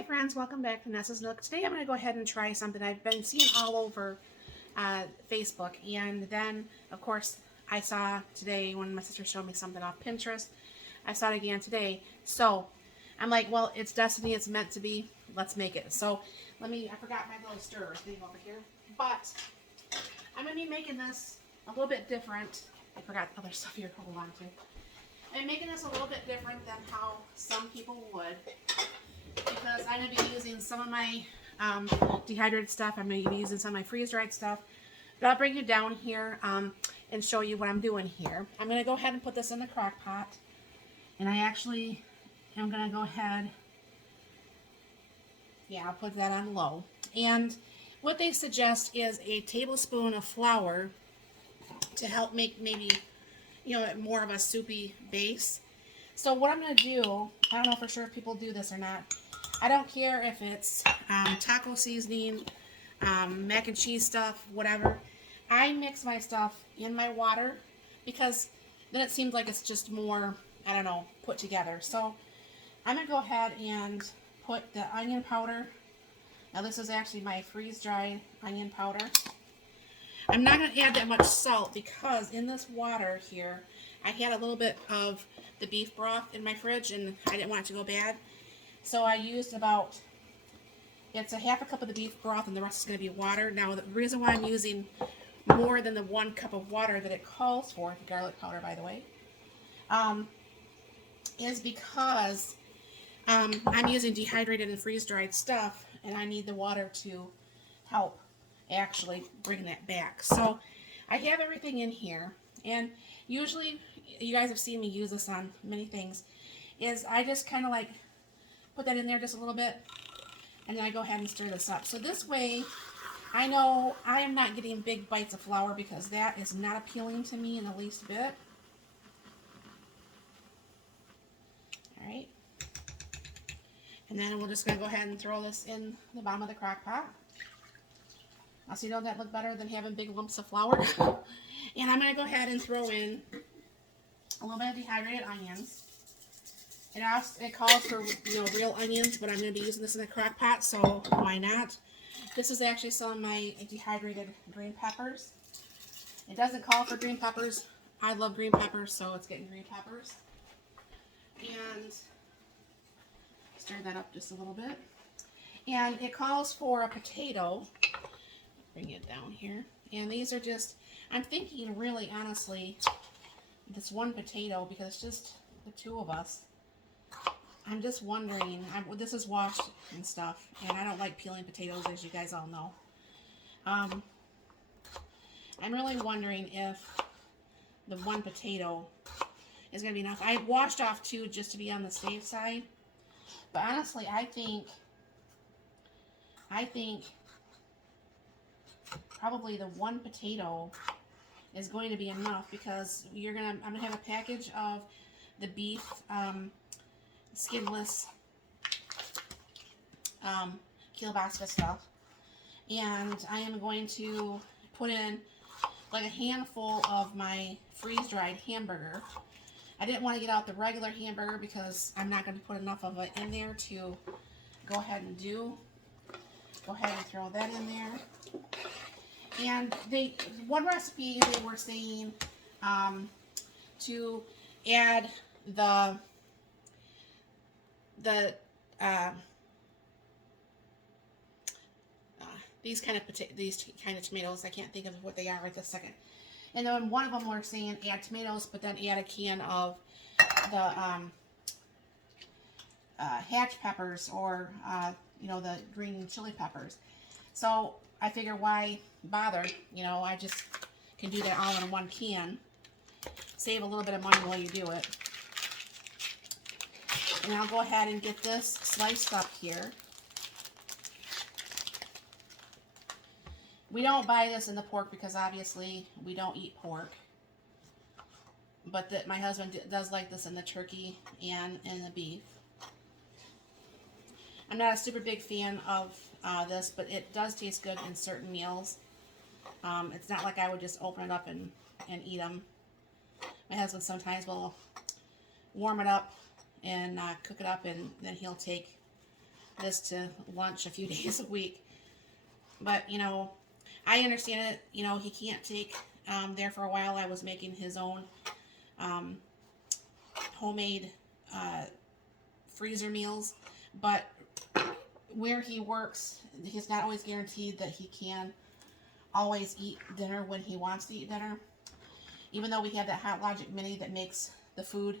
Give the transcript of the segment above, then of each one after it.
Hi friends, welcome back to Nessa's Nook. Today I'm going to go ahead and try something I've been seeing all over Facebook, and then of course I saw today when my sister showed me something off Pinterest. I saw it again today, so I'm like, well, it's destiny, it's meant to be, let's make it. So I forgot my little stirrer thing over here, but I'm going to be making this a little bit different. I forgot other stuff here to hold on to. I'm making this a little bit different than how some people would, because I'm going to be using some of my dehydrated stuff. I'm going to be using some of my freeze-dried stuff. But I'll bring you down here and show you what I'm doing here. I'm going to go ahead and put this in the crock pot. And I actually am going to go ahead, I'll put that on low. And what they suggest is a tablespoon of flour to help make maybe, more of a soupy base. So what I'm going to do, I don't know for sure if people do this or not. I don't care if it's taco seasoning, mac and cheese stuff, whatever. I mix my stuff in my water because then it seems like it's just more, I don't know, put together. So I'm going to go ahead and put the onion powder. Now this is actually my freeze-dried onion powder. I'm not going to add that much salt because in this water here, I had a little bit of the beef broth in my fridge and I didn't want it to go bad. So I used it's a half a cup of the beef broth and the rest is going to be water. Now the reason why I'm using more than the 1 cup of water that it calls for, garlic powder by the way, is because I'm using dehydrated and freeze-dried stuff and I need the water to help actually bring that back. So I have everything in here, and usually you guys have seen me use this on many things, is I just kind of like put that in there just a little bit and then I go ahead and stir this up. So this way I know I am not getting big bites of flour because that is not appealing to me in the least bit. Alright, and then we're just going to go ahead and throw this in the bottom of the crock pot. Now, so that look better than having big lumps of flour. And I'm going to go ahead and throw in a little bit of dehydrated onions. It calls for real onions, but I'm going to be using this in the crock pot, so why not? This is actually some of my dehydrated green peppers. It doesn't call for green peppers. I love green peppers, so it's getting green peppers. And stir that up just a little bit. And it calls for a potato. Bring it down here. And these are just, I'm thinking really honestly, this one potato, because it's just the two of us. I'm just wondering, this is washed and stuff, and I don't like peeling potatoes, as you guys all know. I'm really wondering if the one potato is going to be enough. I washed off 2 just to be on the safe side. But honestly, I think probably the 1 potato is going to be enough, because I'm gonna have a package of the beef skinless kielbasa stuff, and I am going to put in like a handful of my freeze-dried hamburger. I didn't want to get out the regular hamburger because I'm not going to put enough of it in there to go ahead and do. Go ahead and throw that in there. And one recipe they were saying to add these kind of tomatoes. I can't think of what they are right this second. And then one of them were saying add tomatoes, but then add a can of the hatch peppers, or the green chili peppers. So I figure, why bother? I just can do that all in 1 can. Save a little bit of money while you do it. And I'll go ahead and get this sliced up here. We don't buy this in the pork because obviously we don't eat pork. But my husband does like this in the turkey and in the beef. I'm not a super big fan of this, but it does taste good in certain meals. It's not like I would just open it up and eat them. My husband sometimes will warm it up and cook it up, and then he'll take this to lunch a few days a week. But, you know, I understand it. You know, he can't take, there for a while I was making his own homemade freezer meals. But where he works, he's not always guaranteed that he can always eat dinner when he wants to eat dinner. Even though we have that Hot Logic Mini that makes the food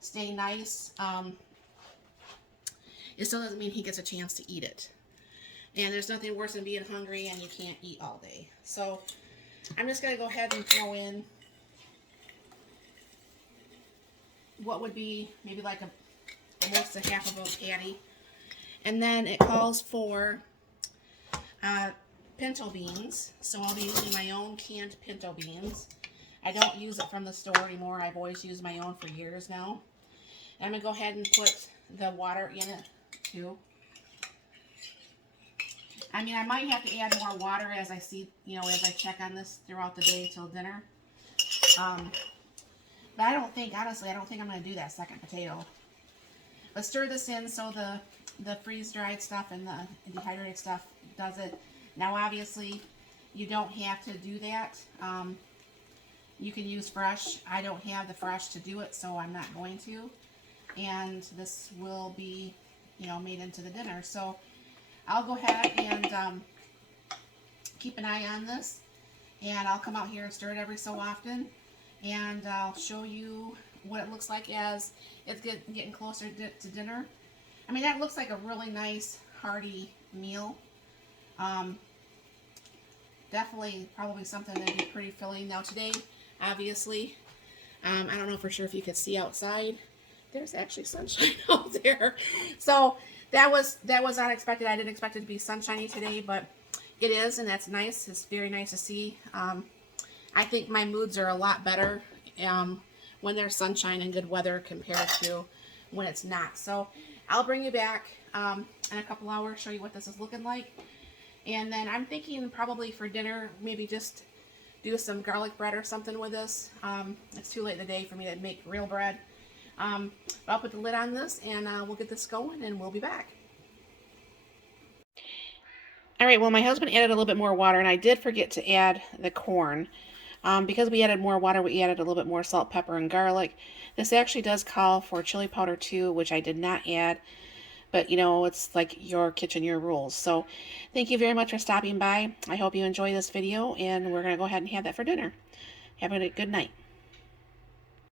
stay nice, it still doesn't mean he gets a chance to eat it. And there's nothing worse than being hungry and you can't eat all day. So I'm just going to go ahead and throw in what would be maybe like almost a half of a patty. And then it calls for pinto beans. So I'll be using my own canned pinto beans. I don't use it from the store anymore. I've always used my own for years now. And I'm going to go ahead and put the water in it too. I mean, I might have to add more water as I see, you know, as I check on this throughout the day till dinner. But I don't think, honestly, I don't think I'm going to do that second potato. But stir this in so the freeze-dried stuff and the dehydrated stuff does it. Now, obviously, you don't have to do that. You can use fresh. I don't have the fresh to do it, so I'm not going to. And this will be, you know, made into the dinner. So I'll go ahead and keep an eye on this, and I'll come out here and stir it every so often, and I'll show you what it looks like as it's getting closer to dinner. I mean, that looks like a really nice hearty meal. Definitely probably something that'd be pretty filling. Now today, obviously, I don't know for sure if you could see outside. There's actually sunshine out there. So that was unexpected. I didn't expect it to be sunshiny today, but it is, and that's nice. It's very nice to see. I think my moods are a lot better when there's sunshine and good weather compared to when it's not. So I'll bring you back in a couple hours, show you what this is looking like. And then I'm thinking probably for dinner, maybe just do some garlic bread or something with this. It's too late in the day for me to make real bread. But I'll put the lid on this and we'll get this going and we'll be back. Alright, well my husband added a little bit more water and I did forget to add the corn. Because we added more water, we added a little bit more salt, pepper, and garlic. This actually does call for chili powder too, which I did not add. But, you know, it's like your kitchen, your rules. So thank you very much for stopping by. I hope you enjoy this video, and we're going to go ahead and have that for dinner. Have a good night.